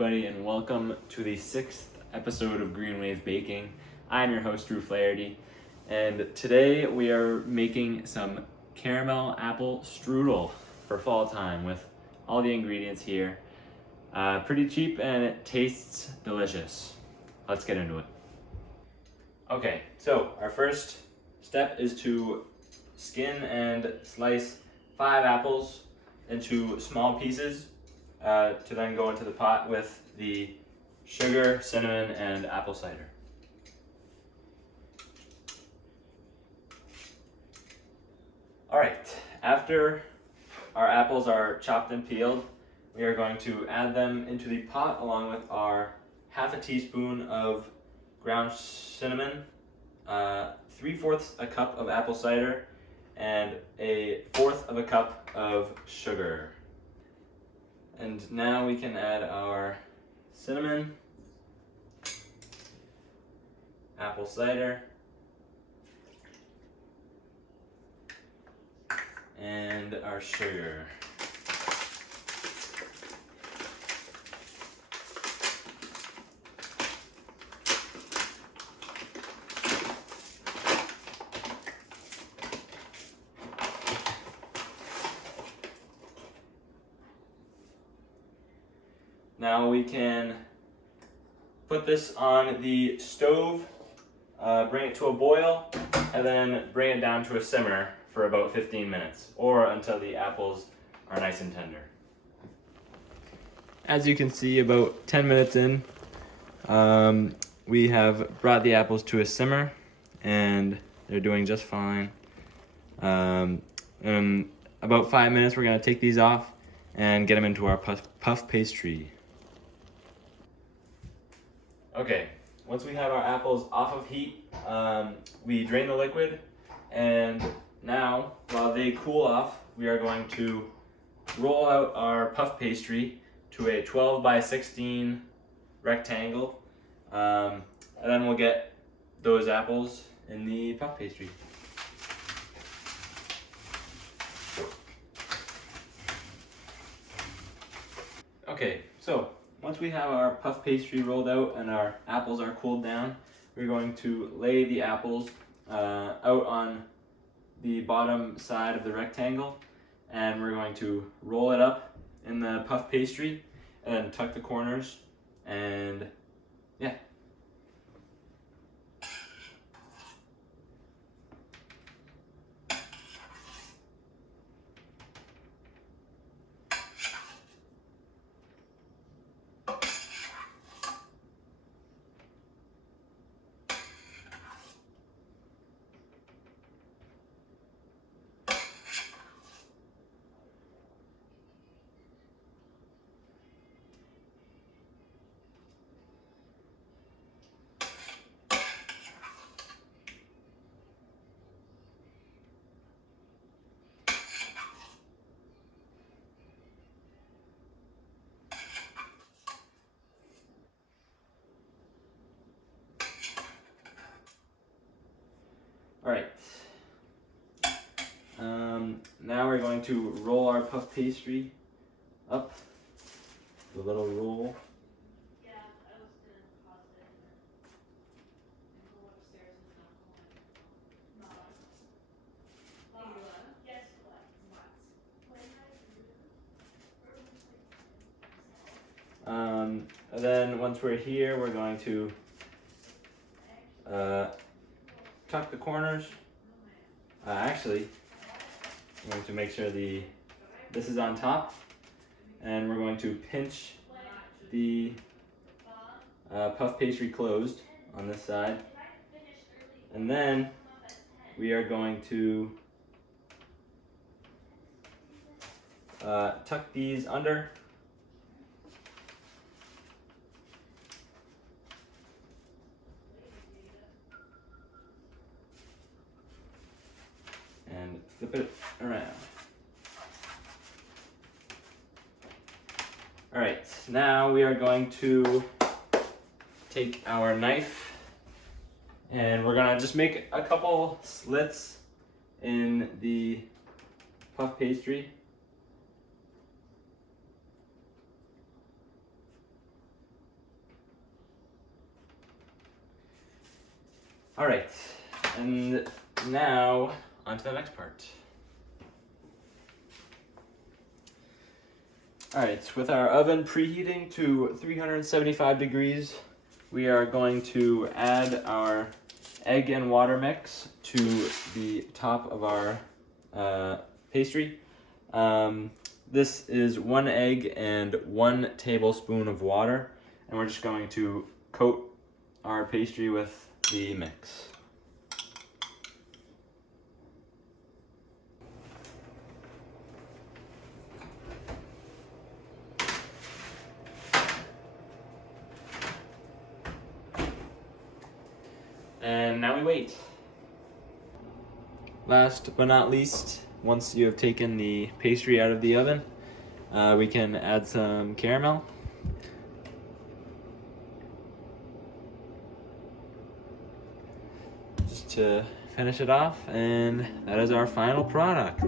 everybody, and welcome to the 6th episode of Green Wave Baking. I'm your host, Drew Flaherty, and today we are making some caramel apple strudel for fall time with all the ingredients here. Pretty cheap and it tastes delicious. Let's get into it. Okay, so our first step is to skin and slice 5 apples into small pieces to then go into the pot with the sugar, cinnamon, and apple cider. Alright, after our apples are chopped and peeled, we are going to add them into the pot along with our half a teaspoon of ground cinnamon, 3/4 a cup of apple cider, and 1/4 of a cup of sugar. And now we can add our cinnamon, apple cider, and our sugar. Now we can put this on the stove, bring it to a boil, and then bring it down to a simmer for about 15 minutes, or until the apples are nice and tender. As you can see, about 10 minutes in, we have brought the apples to a simmer, and they're doing just fine. In about 5 minutes, we're going to take these off and get them into our puff pastry. Okay, once we have our apples off of heat, we drain the liquid, and now, while they cool off, we are going to roll out our puff pastry to a 12 by 16 rectangle, and then we'll get those apples in the puff pastry. Okay, so once we have our puff pastry rolled out and our apples are cooled down, we're going to lay the apples out on the bottom side of the rectangle, and we're going to roll it up in the puff pastry and then tuck the corners, and yeah. All right. Now we're going to roll our puff pastry up, the little roll. Yeah, I was gonna pause it and go upstairs and not go on. Yes, And then once we're here, we're going to tuck the corners. Actually, I'm going to make sure this is on top, and we're going to pinch the puff pastry closed on this side, and then we are going to tuck these under. And flip it around. All right, now we are going to take our knife and we're gonna just make a couple slits in the puff pastry. All right, and now on to the next part. All right, with our oven preheating to 375 degrees, we are going to add our egg and water mix to the top of our pastry. This is 1 egg and 1 tablespoon of water, and we're just going to coat our pastry with the mix. And now we wait. Last but not least, once you have taken the pastry out of the oven, we can add some caramel. Just to finish it off, and that is our final product.